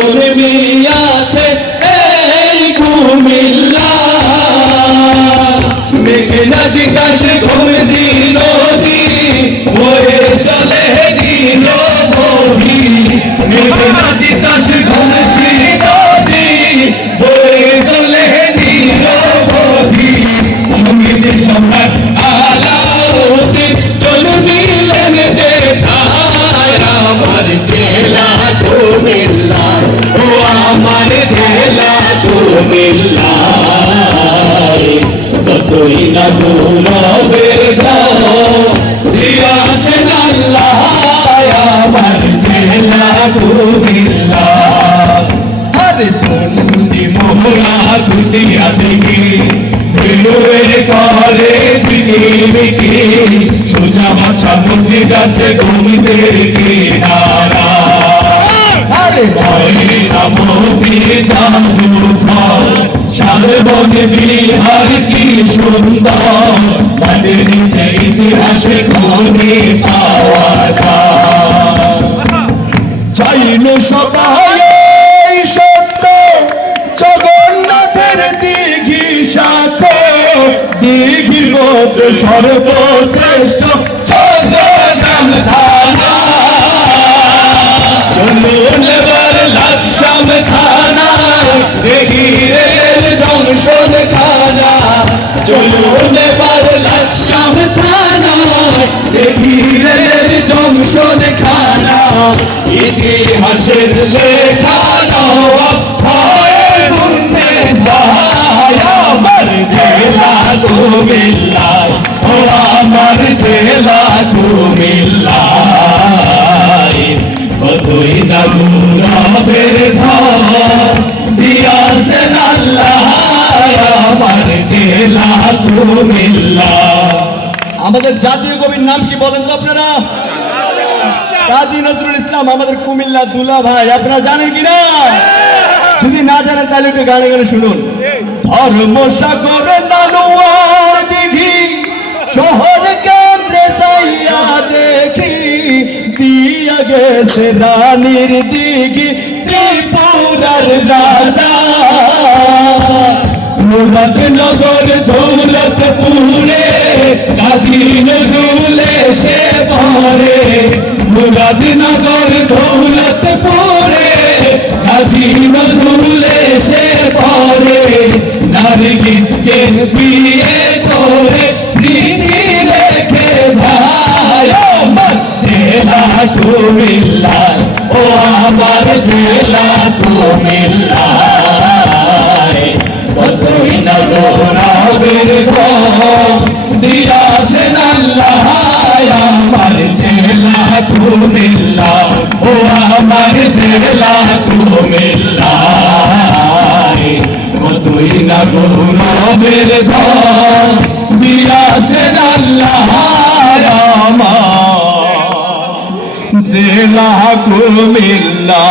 জন্মিয়াছে এই কুমিল্লা। মেঘনা দিতাস ঘুমদি নদী বয়ে চলে নীরবধি। মেঘনা দিতাস ঘুমদি নদী বয়ে চলে নীরবধি। সঙ্গীত সম্রাট আলাউদ্দিন জন্মিলেন যে ঠায় আমার জেলা কুমিল্লা। ও আমার জেলা কুমিল্লা। কতই না গৌরবের দিয়াছেন আল্লাহ আমার জেলা কুমিল্লা। আরে শুনবি মোরা দুনিয়া দেখি ঢেউয়ের করে ঝিকিমিকি। সোজা বাছা মসজিদ আছে ঘুমদের কিনারা। আরে ময়না মোদি জাদুঘর শালবন বিহার কি সুন্দর। মাটির নিচে ইতিহাসে খনি পাওয়া যায়। চাইল সবাই সত্য জগন্নাথের দিঘি সাক্ষ্য। দিঘির মধ্যে সর্বশ্রেষ্ঠ চট্টগ্রাম থানা। চলুন এবার লাকসাম থানা দিঘির জংশন খানা। চলুন এবার লাকসাম থানা দিঘির জংশন খানা। ইতিহাসের লেখানো অক্ষরে শুনতে যায় আমার জেলা কুমিল্লা। ও আমার জেলা কুমিল্লা। কতই না গৌরবের ধন দিয়াছেন আল্লাহ আমার জেলা কুমিল্লা। আমাদের জাতীয় কবির নাম কি বলেন তো আপনারা? কাজী নজরুল ইসলাম আমাদের কুমিল্লা দুলা ভাই। আপনারা জানেন কিনা? যদি না জানেন তাহলে একটু গানে গানে শুনুন। ধর্মসাগর নানুয়ার দিঘি শহর কেন্দ্রে যাইয়া দেখি। দিয়া গেছে রানীর দিঘি ত্রিপুরার রাজা। মুরাদনগর দৌলতপুরে কাজী নজরুল এসে পড়ে। মুরাদনগর দৌলতপুরে কাজী নজরুল এসে পড়ে। নারগিসকে বিয়ে করে স্মৃতি রেখে যায় আমার জেলা কুমিল্লা। ও আমার জেলা কুমিল্লা। কতই না গৌরবের ধন দিয়াছেন আল্লাহ আমার জেলা কুমিল্লা। ও আমার জেলা কুমিল্লা। কতই না গৌরবের ধন দিয়াছেন আল্লাহ আমার জেলা কুমিল্লা।